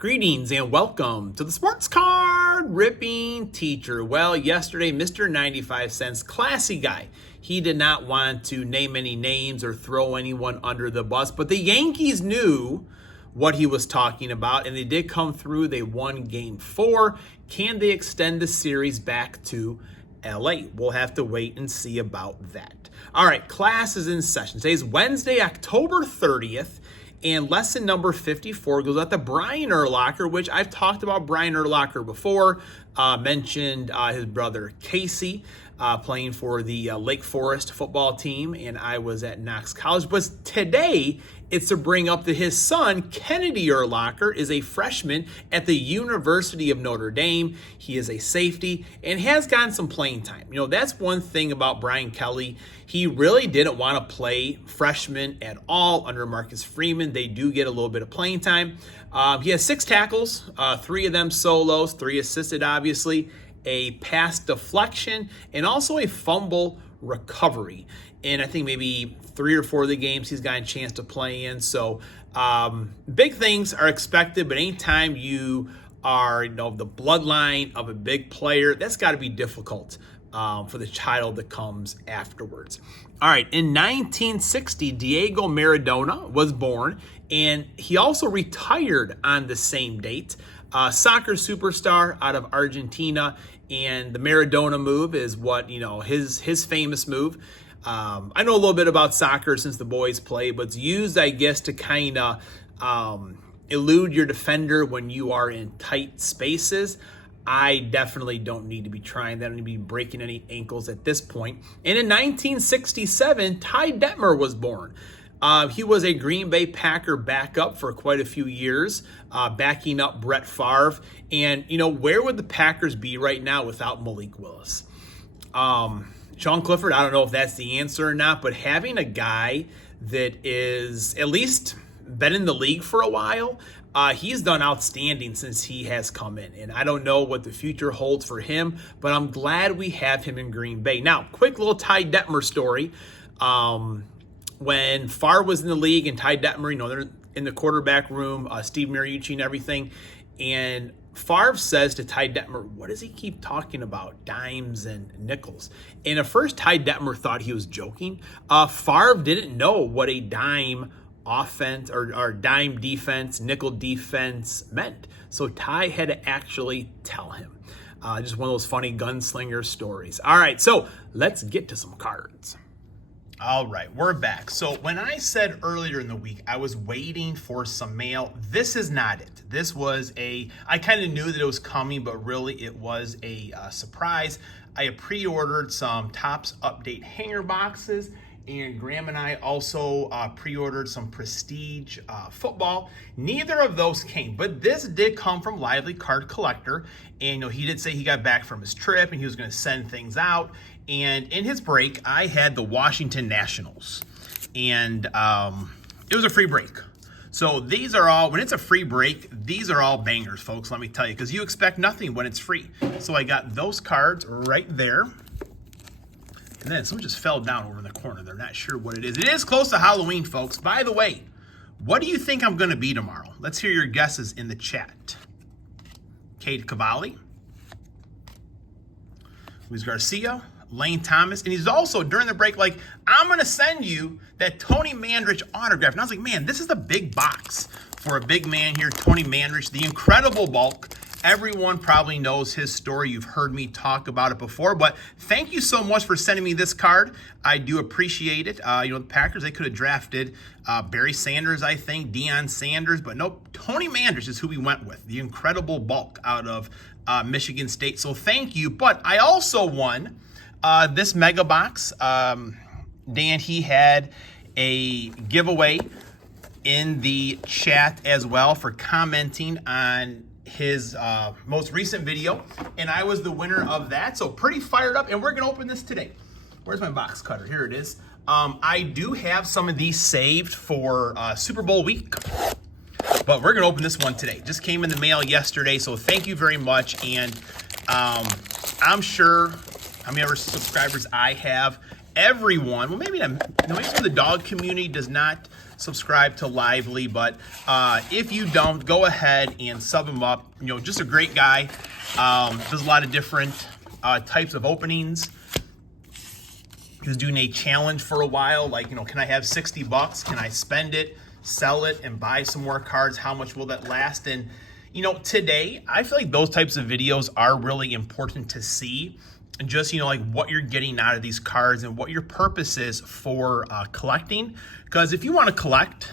Greetings and welcome to the Sports Card Ripping Teacher. Well, yesterday, Mr. 95 Cents, classy guy. He did not want to name any names or throw anyone under the bus, but the Yankees knew what he was talking about, and they did come through. They won Game 4. Can they extend the series back to LA? We'll have to wait and see about that. All right, class is in session. Today's Wednesday, October 30th. And lesson number 54 goes out to Brian Urlacher, which I've talked about Brian Urlacher before. Mentioned his brother Casey playing for the Lake Forest football team, and I was at Knox College. But today, it's to bring up that his son, Kennedy Urlacher, is a freshman at the University of Notre Dame. He is a safety and has gotten some playing time. You know, that's one thing about Brian Kelly. He really didn't want to play freshman at all under Marcus Freeman. They do get a little bit of playing time. He has 6 tackles, 3 of them solos, 3 assisted, obviously, a pass deflection, and also a fumble recovery. And I think maybe 3 or 4 of the games he's gotten a chance to play in. So big things are expected, but anytime you are, the bloodline of a big player, that's got to be difficult for the child that comes afterwards. All right, in 1960, Diego Maradona was born, and he also retired on the same date. Soccer superstar out of Argentina, and the Maradona move is what, his famous move. I know a little bit about soccer since the boys play, but it's used, I guess, to kind of elude your defender when you are in tight spaces. I definitely don't need to be trying that. I don't need to be breaking any ankles at this point. And in 1967, Ty Detmer was born. He was a Green Bay Packer backup for quite a few years, backing up Brett Favre. And, where would the Packers be right now without Malik Willis? Sean Clifford, I don't know if that's the answer or not, but having a guy that is at least been in the league for a while, he's done outstanding since he has come in. And I don't know what the future holds for him, but I'm glad we have him in Green Bay. Now, quick little Ty Detmer story. When Favre was in the league and Ty Detmer, they're in the quarterback room, Steve Mariucci and everything, and Favre says to Ty Detmer, what does he keep talking about? Dimes and nickels. And at first, Ty Detmer thought he was joking. Favre didn't know what a dime offense or dime defense, nickel defense meant. So Ty had to actually tell him. Just one of those funny gunslinger stories. All right, so let's get to some cards. All right, we're back. So when I said earlier in the week, I was waiting for some mail. This is not it. This was I kind of knew that it was coming, but really it was a surprise. I had pre-ordered some Topps Update hanger boxes, and Graham and I also pre-ordered some Prestige football. Neither of those came, but this did come from Lively Card Collector. And he did say he got back from his trip and he was going to send things out. And in his break, I had the Washington Nationals. And it was a free break. So these are all, when it's a free break, these are all bangers, folks, let me tell you, because you expect nothing when it's free. So I got those cards right there. And then someone just fell down over in the corner. They're not sure what it is. It is close to Halloween, folks. By the way, what do you think I'm going to be tomorrow? Let's hear your guesses in the chat. Cade Cavalli, Luis Garcia, Lane Thomas, and he's also, during the break, like, I'm going to send you that Tony Mandrich autograph. And I was like, man, this is a big box for a big man here, Tony Mandrich, the incredible bulk. Everyone probably knows his story. You've heard me talk about it before, but thank you so much for sending me this card. I do appreciate it. The Packers, they could have drafted Barry Sanders, I think, Deion Sanders, but nope, Tony Mandrich is who we went with, the incredible bulk out of Michigan State. So thank you, but I also won this mega box. Dan, he had a giveaway in the chat as well for commenting on his most recent video, and I was the winner of that. So pretty fired up, and we're gonna open this today. Where's my box cutter? Here it is. I do have some of these saved for Super Bowl week, but we're gonna open this one today. Just came in the mail yesterday, so thank you very much. And I'm sure how many other subscribers I have. Everyone, well, maybe some of the dog community does not subscribe to Lively. But if you don't, go ahead and sub him up. You know, just a great guy. Does a lot of different types of openings. He was doing a challenge for a while, like, you know, can I have 60 bucks? Can I spend it, sell it, and buy some more cards? How much will that last? And, you know, today, I feel like those types of videos are really important to see. And just, you know, like what you're getting out of these cards and what your purpose is for collecting. Because if you want to collect,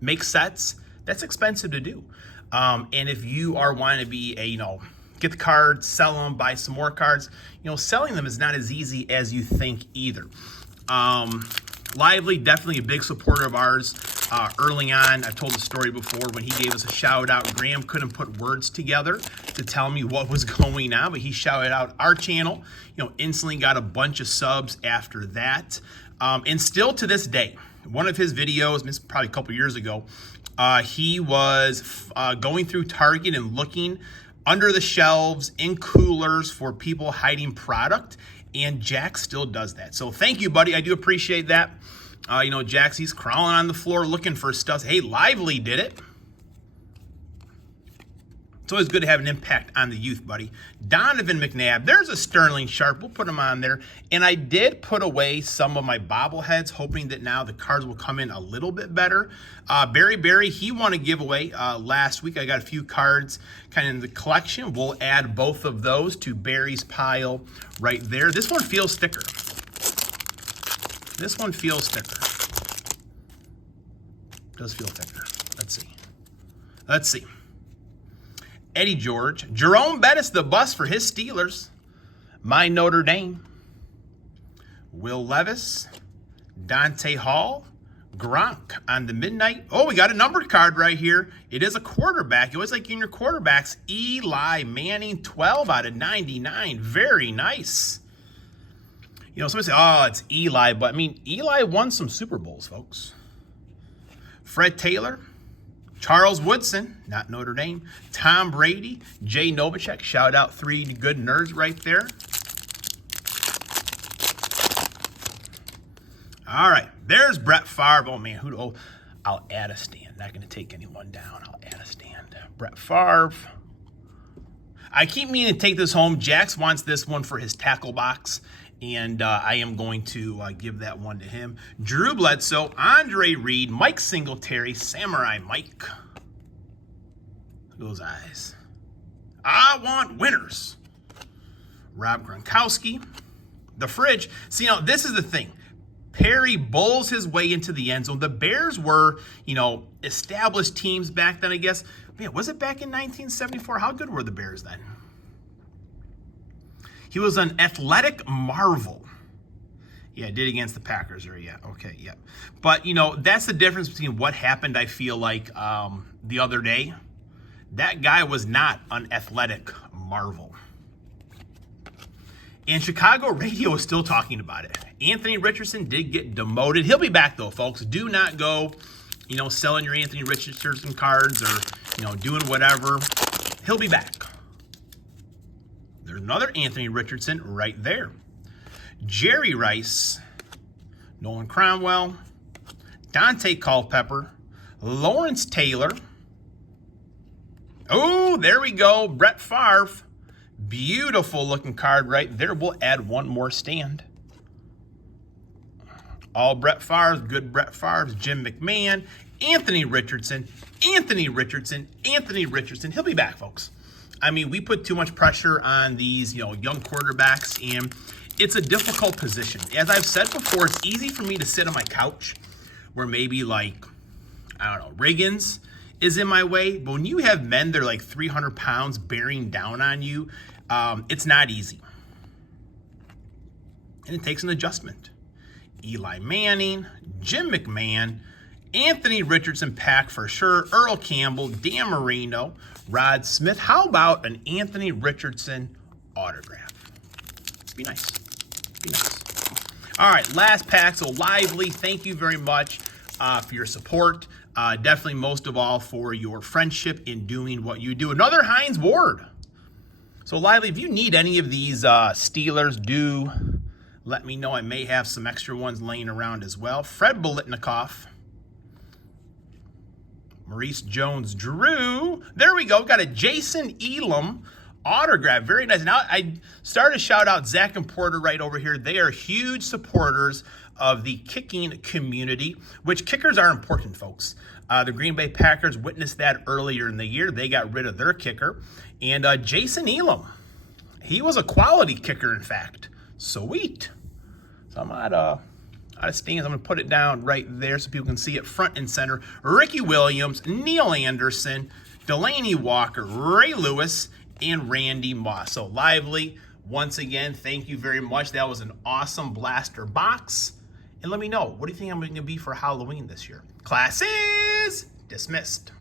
make sets, that's expensive to do. And if you are wanting to be a, you know, get the cards, sell them, buy some more cards, you know, selling them is not as easy as you think either. Lively, definitely a big supporter of ours. Early on, I've told the story before when he gave us a shout out. Graham couldn't put words together to tell me what was going on, but he shouted out our channel. You know, instantly got a bunch of subs after that. And still to this day, one of his videos, this is probably a couple years ago, he was going through Target and looking under the shelves, in coolers for people hiding product, and Jax still does that. So thank you, buddy. I do appreciate that. You know, Jax, he's crawling on the floor looking for stuff. Hey, Lively did it. It's always good to have an impact on the youth, buddy. Donovan McNabb, there's a Sterling Sharp. We'll put him on there. And I did put away some of my bobbleheads, hoping that now the cards will come in a little bit better. Barry, he won a giveaway last week. I got a few cards kind of in the collection. We'll add both of those to Barry's pile right there. This one feels thicker. This one feels thicker. Does feel thicker. Let's see. Eddie George. Jerome Bettis, the bus for his Steelers. My Notre Dame. Will Levis. Dante Hall. Gronk on the midnight. Oh, we got a numbered card right here. It is a quarterback. You always like in your quarterbacks. Eli Manning, 12 out of 99. Very nice. You know, somebody say, oh, it's Eli. But, I mean, Eli won some Super Bowls, folks. Fred Taylor. Charles Woodson, not Notre Dame. Tom Brady. Jay Novacek. Shout out, 3 good nerds right there. All right. There's Brett Favre. Oh, man. I'll add a stand. Not going to take anyone down. I'll add a stand. Brett Favre. I keep meaning to take this home. Jax wants this one for his tackle box. And I am going to give that one to him. Drew Bledsoe, Andre Reed, Mike Singletary, Samurai Mike. Look at those eyes. I want winners. Rob Gronkowski. The fridge. See, you know, this is the thing. Perry bowls his way into the end zone. The Bears were, you know, established teams back then, I guess. Man, was it back in 1974? How good were the Bears then? He was an athletic marvel. Yeah, did against the Packers. Or yeah, okay, yeah. But, you know, that's the difference between what happened, I feel like, the other day. That guy was not an athletic marvel. And Chicago radio is still talking about it. Anthony Richardson did get demoted. He'll be back, though, folks. Do not go, you know, selling your Anthony Richardson cards or, you know, doing whatever. He'll be back. There's another Anthony Richardson right there. Jerry Rice, Nolan Cromwell, Dante Culpepper, Lawrence Taylor. Oh, there we go. Brett Favre. Beautiful looking card right there. We'll add one more stand. All Brett Favre's, good Brett Favre's, Jim McMahon, Anthony Richardson. He'll be back, folks. I mean, we put too much pressure on these, you know, young quarterbacks, and it's a difficult position. As I've said before, it's easy for me to sit on my couch where maybe like, I don't know, Riggins is in my way. But when you have men that are like 300 pounds bearing down on you, it's not easy. And it takes an adjustment. Eli Manning, Jim McMahon, Anthony Richardson pack for sure, Earl Campbell, Dan Marino, Rod Smith. How about an Anthony Richardson autograph? Be nice. All right, last pack. So Lively, thank you very much for your support. Definitely most of all for your friendship in doing what you do. Another Hines Ward. So Lively, if you need any of these Steelers, do let me know. I may have some extra ones laying around as well. Fred Biletnikoff. Maurice Jones-Drew. There we go. Got a Jason Elam autograph. Very nice. Now, I started to shout out Zach and Porter right over here. They are huge supporters of the kicking community, which kickers are important, folks. The Green Bay Packers witnessed that earlier in the year. They got rid of their kicker. And Jason Elam, he was a quality kicker, in fact. Sweet. So I'm out of stands. I'm going to put it down right there so people can see it front and center. Ricky Williams, Neil Anderson, Delaney Walker, Ray Lewis, and Randy Moss. So Lively, once again, thank you very much. That was an awesome blaster box. And let me know, what do you think I'm going to be for Halloween this year? Class is dismissed.